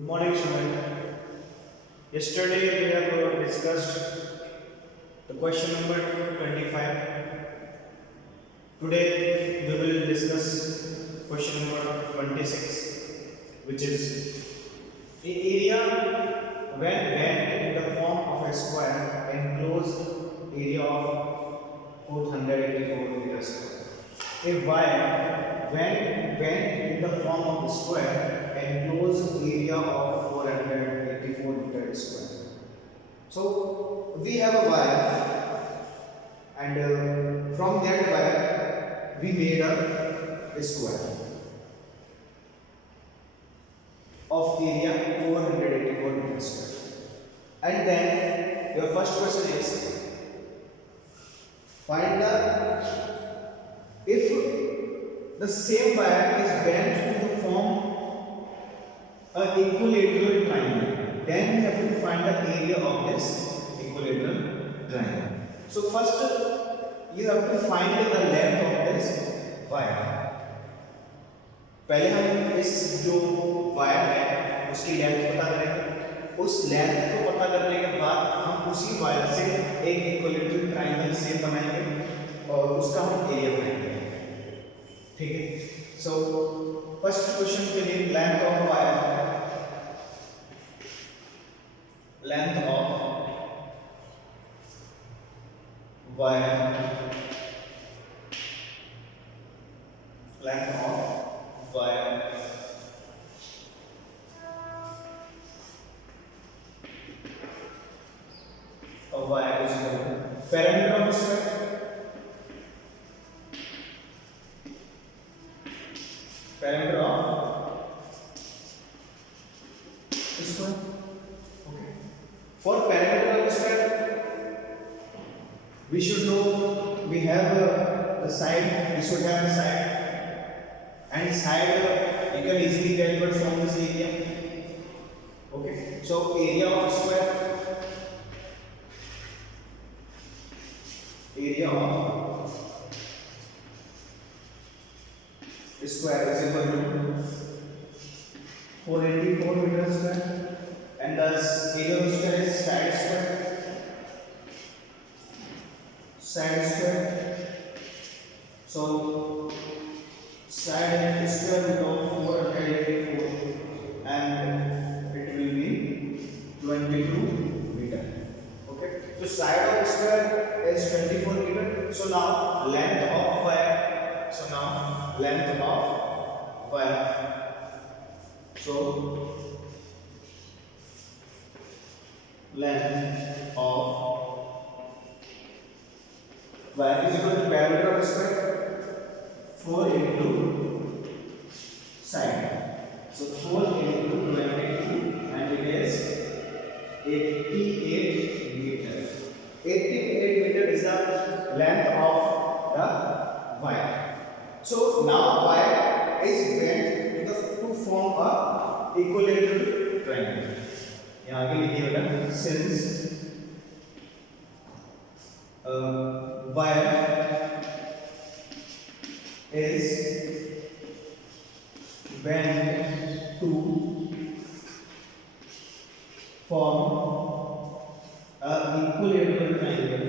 Good morning, student. Yesterday we have discussed the question number 25. Today we will discuss question number 26, which is the area when in the form of a square enclosed area of 484 meters square. A wire when in the form of a square enclosed area of 484 meters square. So we have a wire, and from that wire we made a square of area 484 meters square. And then your first question is, find if the same wire is bent to the form an equilateral triangle, then we have to find the area of this equilateral triangle. So first you have to find the length of this wire. पहले हम इस जो wire है उसकी length पता करेंगे. उस length को पता करने के बाद हम उसी वायर से एक इक्विलेटरल ट्रायंगल शेप बनाएंगे और उसका हम एरिया बनाएंगे. ठीक है. सो फर्स्ट क्वेश्चन के लिए length of wire, length of wire, length of wire of wire is equal to parameter of square, parameter of square. Okay. For parameter of square, we should know we have the side. We should have the side. And side you can easily calculate from this area. Okay, so area of square, area of square is equal to 484 meters square, and thus area of square is side square, side square. So side square root of 484 and it will be 22 meter. Okay, so side of square is 24 meter. So now length of wire, so length of wire is equal to parameter of square 4 into side. So 4 into 22 and it is 88 meter. 88 meter is the length of the wire. So now wire is bent to form a equilateral triangle. यहाँ आगे लिखिए बेटा, since wire is bent to form an equilateral triangle.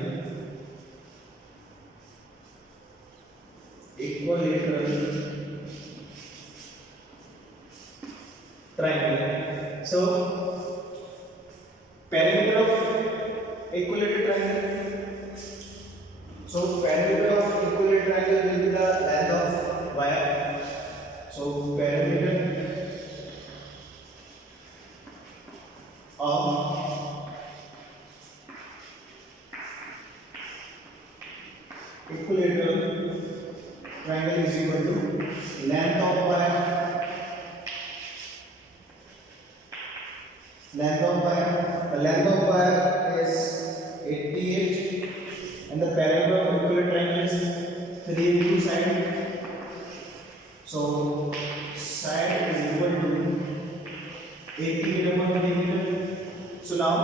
So perimeter of equilateral triangle. So perimeter of equilateral triangle will be the length of wire. So perimeter of equilateral triangle is equal to length of wire. Length of wire. The length of wire is 88, and the perimeter of equilateral triangle is 3 into side. So side is equal to 80 meter per 3 meter. So now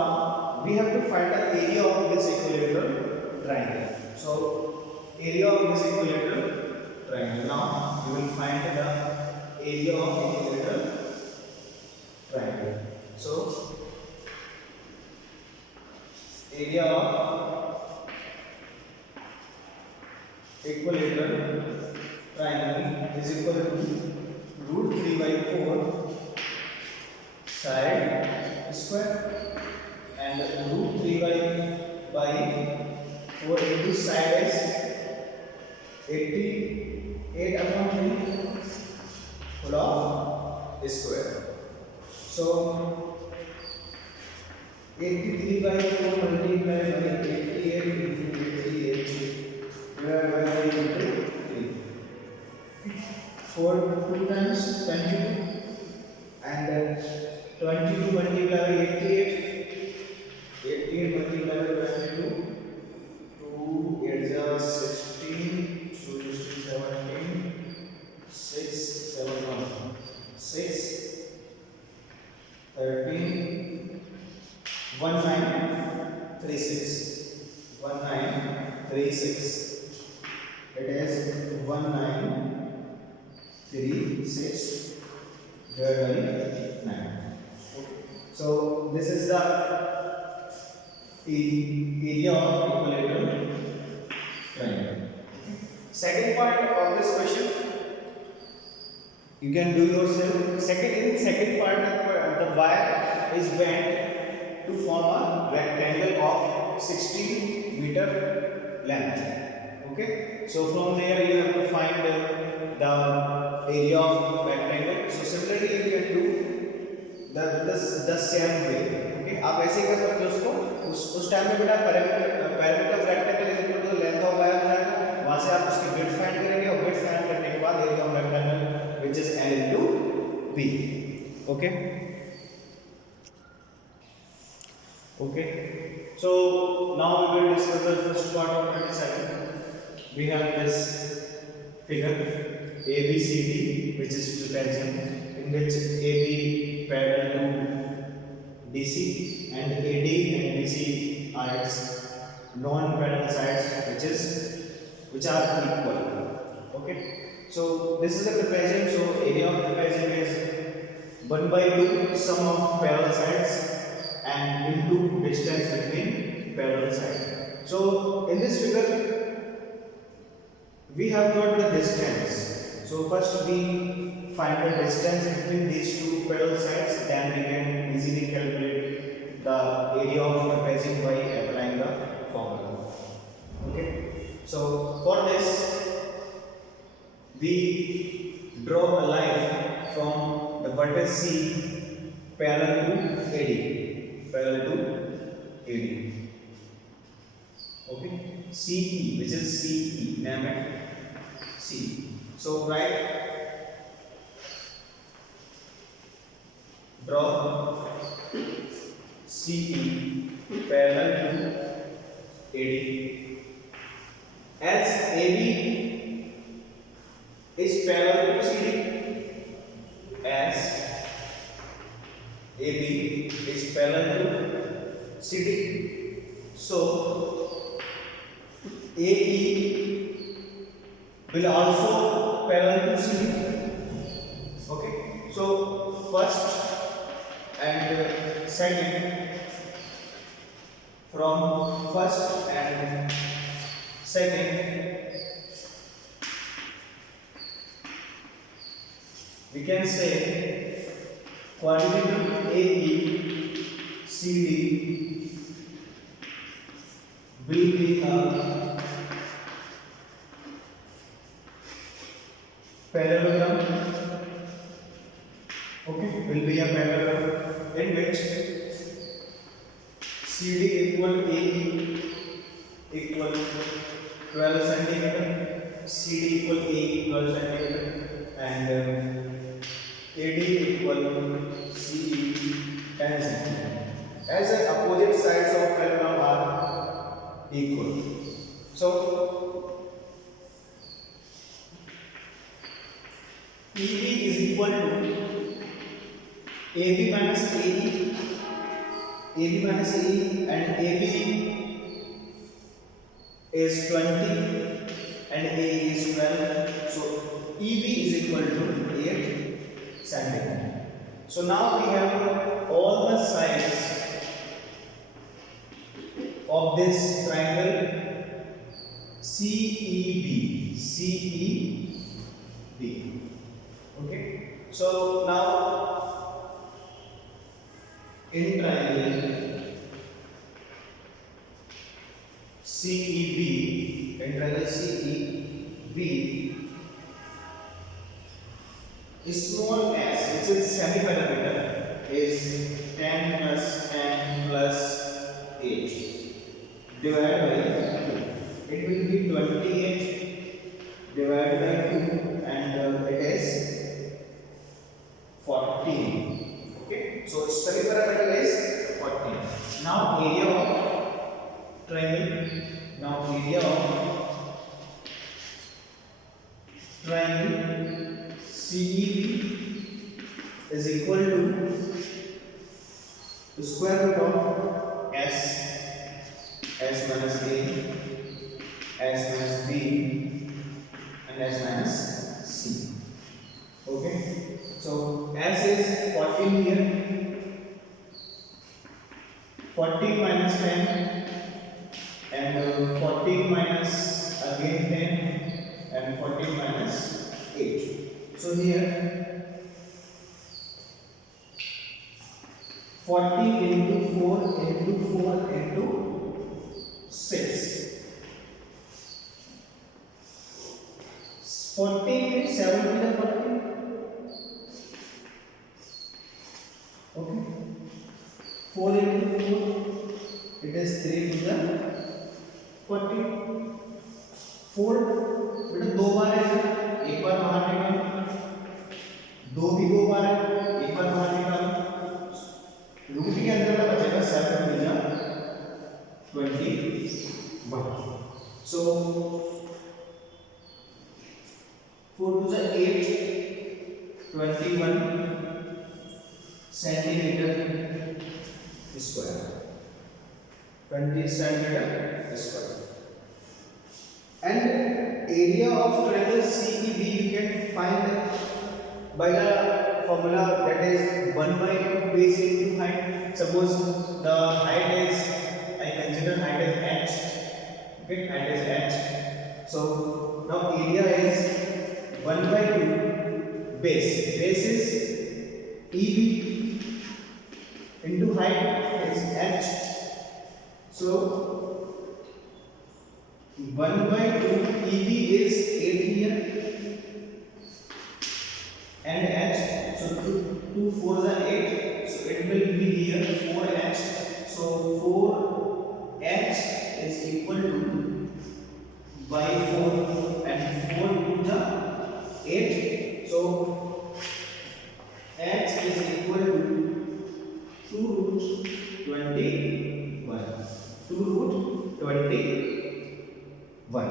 we have to find the area of this equilateral triangle. So area of this equilateral triangle. Now we will find the area of equilateral triangle. area of equilateral triangle is equal to root 3 by 4 side square and root 3 by 4 into side is 88 upon 3 whole of square. So 83 by 4 multiplied by 88 into 88 divided by 3. 4 2 times 22 and 22 multiplied by 88. 88 multiplied by 22. 2 8 is 16. 2 is 17. 6 7 1 6 13 1936 1936. It is 1936 divided by 9. So this is the area of equilateral triangle. Second part of this question you can do yourself. In second part the wire is bent to form a rectangle of 16 meter length. Okay, so from there you have to find the area of rectangle. So similarly you can do the same way. Okay, आप ऐसे ही कर सकते हो उसको उस time में बेटा perimeter of rectangle is equal to length of wire हो जाएगा. वहां से आप उसकी विड्थ फाइंड करेंगे और विड्थ फाइंड करने के बाद area of rectangle which is L into B. Okay. Okay, so now we will discuss the first part of 27. We have this figure ABCD, which is trapezium, in which AB parallel to DC and AD and BC are its non-parallel sides, which are equal. Okay, so this is a trapezium. So area of trapezium is 1 by 2 sum of parallel sides and into distance between parallel sides. So in this figure we have got the distance. So first we find the distance between these two parallel sides, then we can easily calculate the area of trapezium by applying the formula. Okay, so for this we draw a line from the vertex C parallel to AD. Okay, CE, which is CE, name it C. So draw CE parallel to AD. As AB is parallel to CD, as AB is parallel to CD, so AE will also parallel to CD. Okay, so first and second, from first and second we can say quadrilateral AECD will be a parallelogram. Okay, will be a parallelogram in which CD equal AE equal 12 centimeter, CD equal AE 12 centimeter, and AD equal CE 10 centimeter. As the opposite sides of parallelogram are equal, so EB is equal to AB minus AE, AB minus AE, and AB is 20 and AE is 12. So EB is equal to 8 centimeter. So now we have all the sides of this triangle CEB. CEB. Okay. So now in triangle CEB, small s, which is semi-perimeter, is 10 plus 10 plus 8 divided by 2. It will be 28 divided by 2, and it is 14. Okay, so semi-perimeter is 14. Now area of triangle. Now area of triangle CEB is equal to the square root of s minus a, s minus b, and s minus c. Okay, so s is 14 here, 14 minus 10, and 14 minus again 10, and 14 minus 8. So here 40 into 4 into 4 into 6. 40 is 7 to the 40. Okay. 4 into 4, it is 3 to the 40. 4 बेटा 2 बार है, एक बार बाहर निकालो, 2 भी 2 बार है, एक बार बाहर निकालो, रूट के अंदर का बचेगा 7 to the 21. So 4 to the 8, 21 centimeter square. 20 centimeter square. And area of triangle CEB you can find by the formula, that is 1 by 2 base into height. Suppose the height is, I consider height as h. Okay, height is h. So now area is 1 by 2 base. Base is EB into height is h. So 1 by 2 EB is 8 here and h. So 2 4 is 8. So it will be here 4h. So 4h is equal to by 4 and 4 to the 8. So h is equal to 2 root 21. 2 root 21.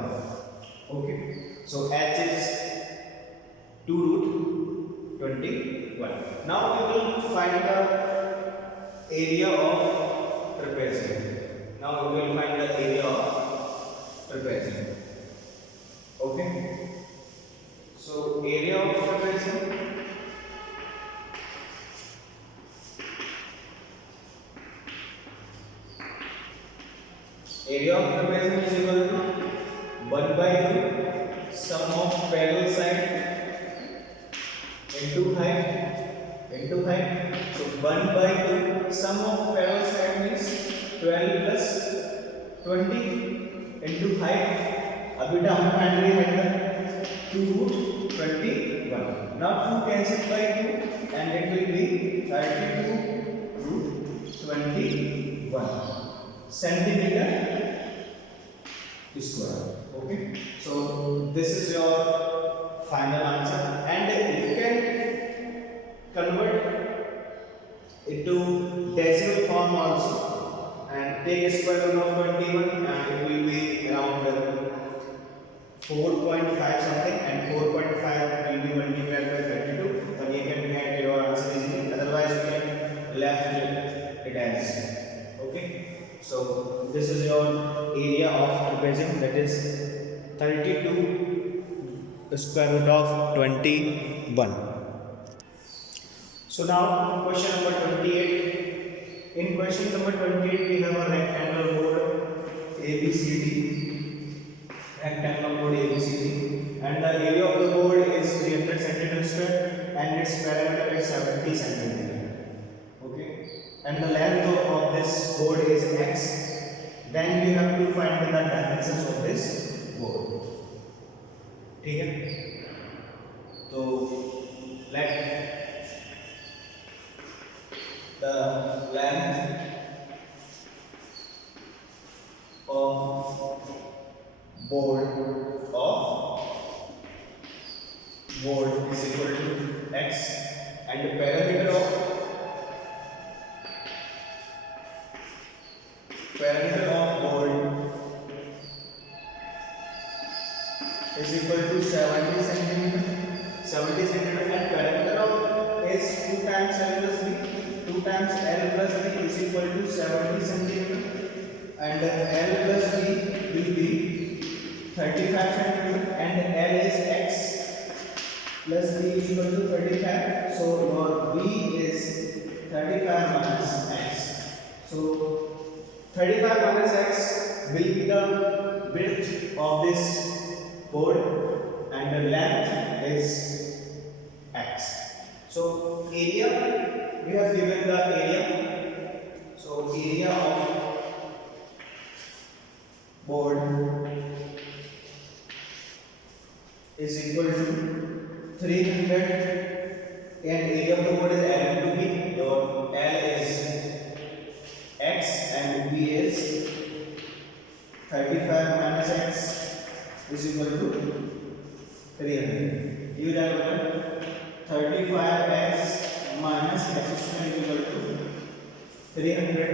Okay. So h is 2 root 21. Now we will find the area of trapezium. Now we will find the area of trapezium. Okay. So area of trapezium, area of trapezium is equal to 1 by 2 sum of parallel side into height. So 1 by 2 sum of parallel side means 12 plus 20 into height. अभी हम find करेंगे 2 root 21. Now 2 cancel by 2 and it will be 32 root 21 centimeter square. Okay. So this is your final answer, and you can convert it to decimal form also and take a square root of 21, and it will be around 4.5 something, and 4.5 will be multiplied by 32. Then you can get your answer easily. Otherwise you can left it as. Okay. So this is your area of trapezium, that is 32 square root of 21. So now question number 28. In question number 28 we have a rectangle board ABCD, rectangular board ABCD, and the area of the board is 300 centimeter square and its perimeter is 70 centimeter. Okay, and the length of this board is x. Then you have to find the dimensions of this board. ठीक है, तो let the length of board is equal to x, and the perimeter of board is equal to 70 centimeter, and perimeter of is 2 times L plus B. 2 times L plus B is equal to 70 centimeter, and L plus B will be 35 centimeter, and L is x plus B is equal to 35. So your B is 35 minus x. So 35 minus x will be the width of this board, and the length is x. So area, we have given the area. So area of board is equal to 300, and area of the board is L into B. Your L is x and B is 35 minus x is equal to 300. You have 35x minus x square is equal to 300.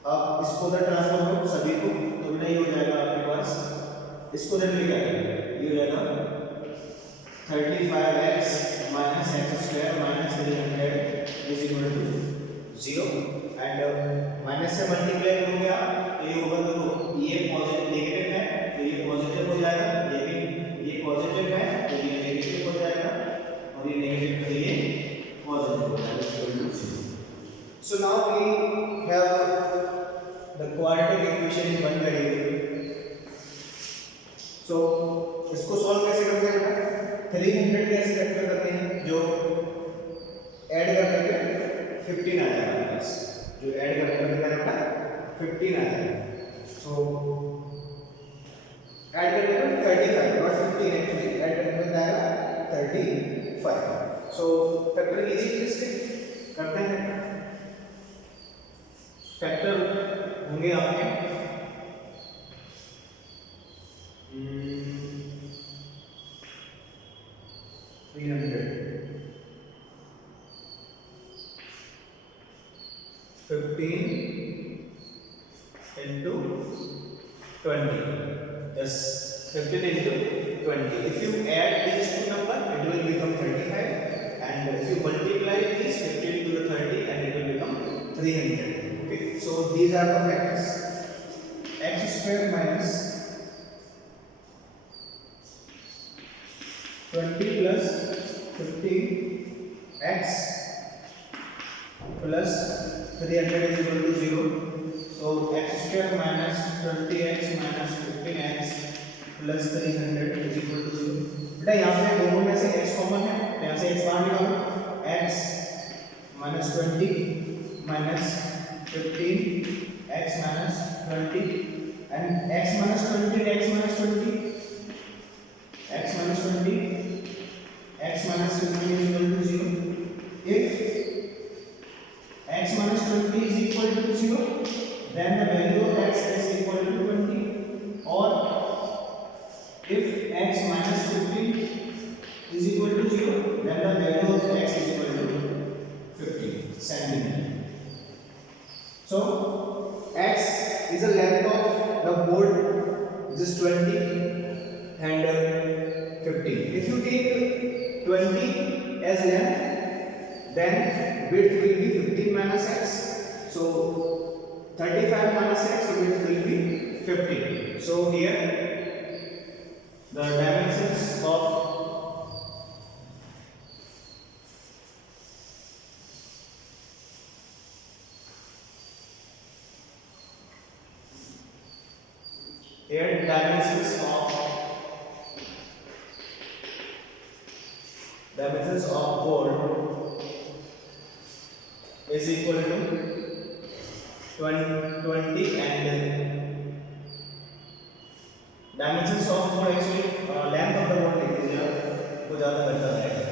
अब इसको उधर transfer करो सभी को, तो बेटा ये हो जाएगा आपके पास, इसको उधर ले जाएगा, ये हो जाएगा 35x minus x square minus 300 is equal to 0, and minus से मल्टीप्लाई करोगे आप तो ये होगा, देखो ये पॉजिटिव नेगेटिव है तो ये पॉजिटिव हो जाएगा, ये पॉजिटिव है तो ये नेगेटिव हो जाएगा, और ये नेगेटिव तो ये पॉजिटिव हो जाएगा. So now we have the quadratic equation in one variable. So इसको सॉल्व कैसे करते हैं? 300 कैसे फैक्टर करते हैं? जो ऐड करने पे 15 आ जाएगा, बस जो ऐड करने पे कितना आता 15 आ जाएगा. सो ऐड करने पे 35 नॉट 15 एक्चुअली, ऐड करने पे आएगा 35. सो फैक्टर कीजिए, इससे करते हैं. फैक्टर होंगे आपके 300 15 into 20. Yes, 15 into 20. If you add these two numbers, it will become 35, and if you multiply these 15 to the 30, and it will become 300. Okay, so these are the factors: x square minus 20 plus 15x plus 300 is equal to 0. So x square minus 20x minus 15x plus 300 is equal to 0. बेटा यहाँ पे दोनों में से x common है, यहाँ से x बाहर निकालो. x minus 20 minus 15 x minus 20, and x minus 20 and x minus 20, x minus 20 x minus 15 is equal to 0. If x minus 20 is equal to 0, then the value of x is equal to 20, or if x minus 15 is equal to 0, then the value of x is equal to 15 centimeter. So x is the length of the board, which is 20 and 15. If you take 20 as length, then width will be 15 minus x. So 35 minus x, width will be 15. So here the dimensions of Here dimensions of board is equal to 20 and dimensions of board actually length of the board लिख दीजिए आप वो ज़्यादा बेहतर रहेगा.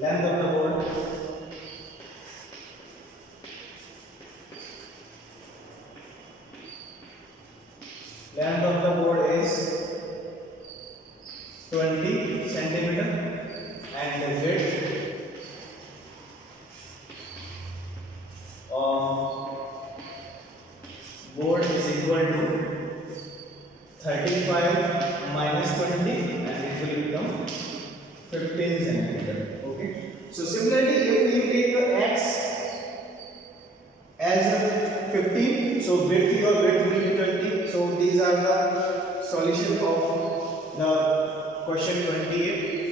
Length of the board is 20 centimeter and the width of board is equal to 35 minus 20 and it will become 15 centimeter. Okay. So similarly, if we take x as 15, so your width will be 20. So these are the solution of the question 28.